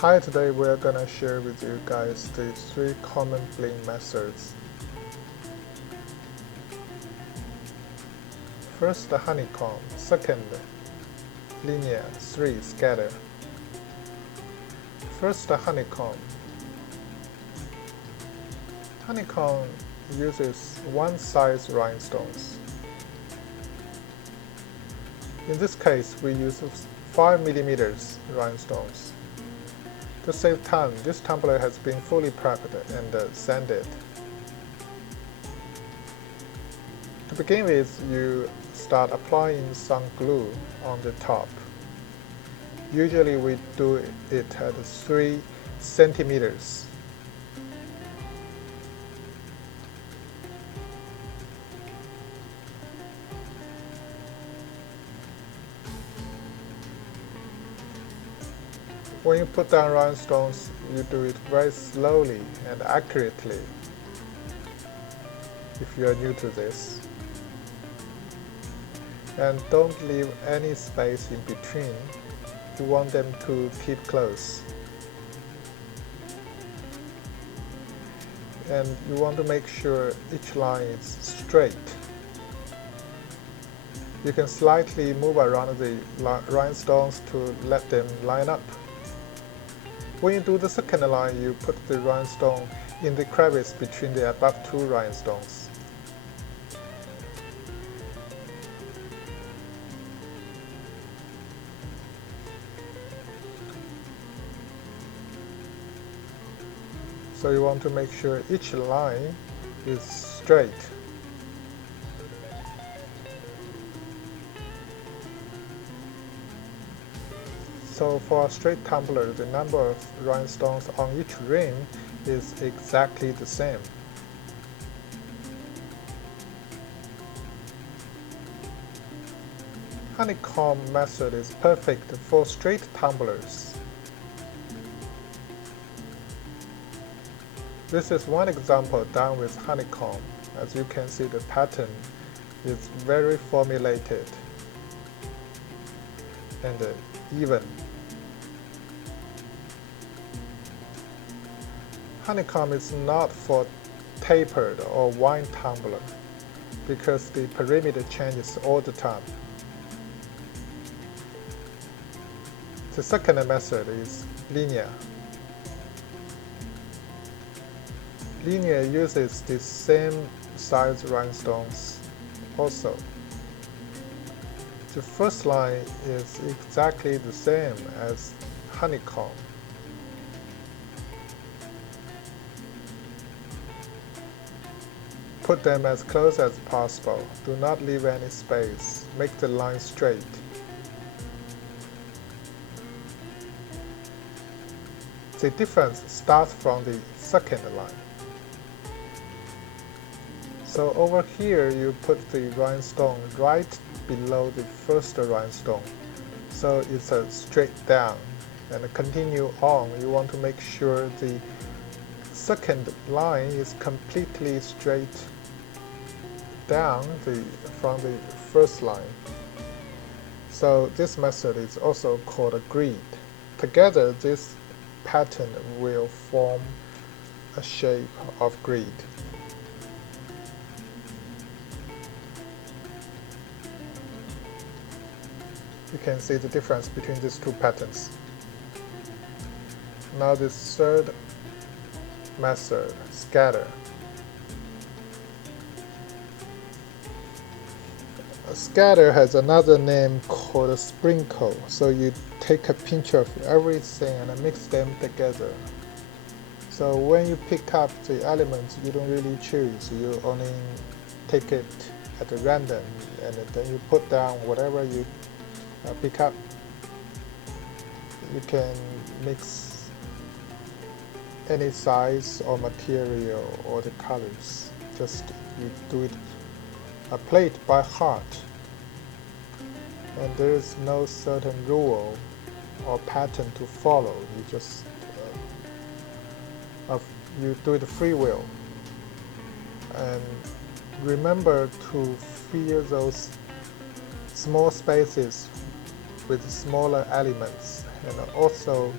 Hi, today we're gonna share with you guys the 3 common bling methods. First, the honeycomb. Second, lineal. 3, scatter. First, the honeycomb. Honeycomb uses one-size rhinestones. In this case, we use 5 mm rhinestones. To save time, this tumbler has been fully prepped and sanded. To begin with, you start applying some glue on the top. Usually we do it at 3 centimeters. When you put down rhinestones, you do it very slowly and accurately if you are new to this. And don't leave any space in between. You want them to keep close. And you want to make sure each line is straight. You can slightly move around the rhinestones to let them line up. When you do the second line, you put the rhinestone in the crevice between the above 2 rhinestones. So you want to make sure each line is straight. So for a straight tumbler, the number of rhinestones on each rim is exactly the same. Honeycomb method is perfect for straight tumblers. This is one example done with honeycomb. As you can see, the pattern is very formulated and even. Honeycomb is not for tapered or wine tumbler because the perimeter changes all the time. The second method is lineal. Lineal uses the same size rhinestones also. The first line is exactly the same as honeycomb. Put them as close as possible. Do not leave any space. Make the line straight. The difference starts from the second line. So over here you put the rhinestone right below the first rhinestone. So it's a straight down. And continue on. You want to make sure the second line is completely straight down from the first line. So this method is also called a grid. Together this pattern will form a shape of grid. You can see the difference between these 2 patterns. Now this third method, scatter. A scatter has another name called a sprinkle. So you take a pinch of everything and mix them together. So when you pick up the elements, you don't really choose. You only take it at random, and then you put down whatever you pick up. You can mix any size or material or the colors. Just you do it plate by heart, and there is no certain rule or pattern to follow. You just you do it free will, and remember to fill those small spaces with smaller elements, and also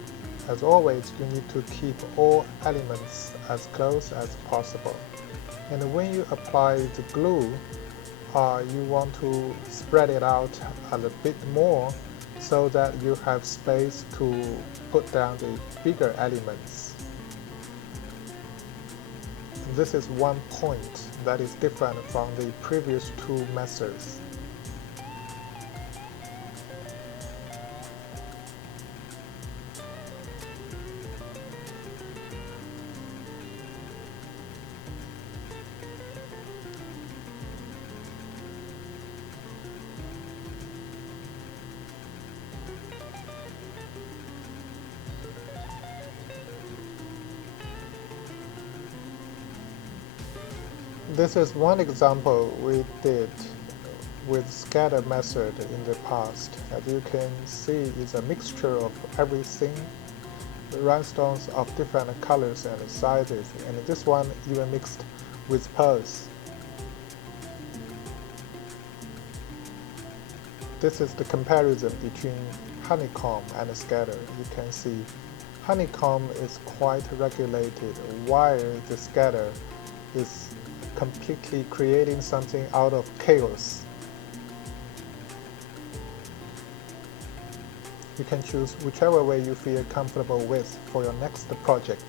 As always, you need to keep all elements as close as possible. And when you apply the glue, you want to spread it out a little bit more so that you have space to put down the bigger elements. This is one point that is different from the previous two methods. This is one example we did with scatter method in the past. As you can see, it's a mixture of everything, rhinestones of different colors and sizes, and this one even mixed with pearls. This is the comparison between honeycomb and scatter. You can see honeycomb is quite regulated, while the scatter is completely creating something out of chaos. You can choose whichever way you feel comfortable with for your next project.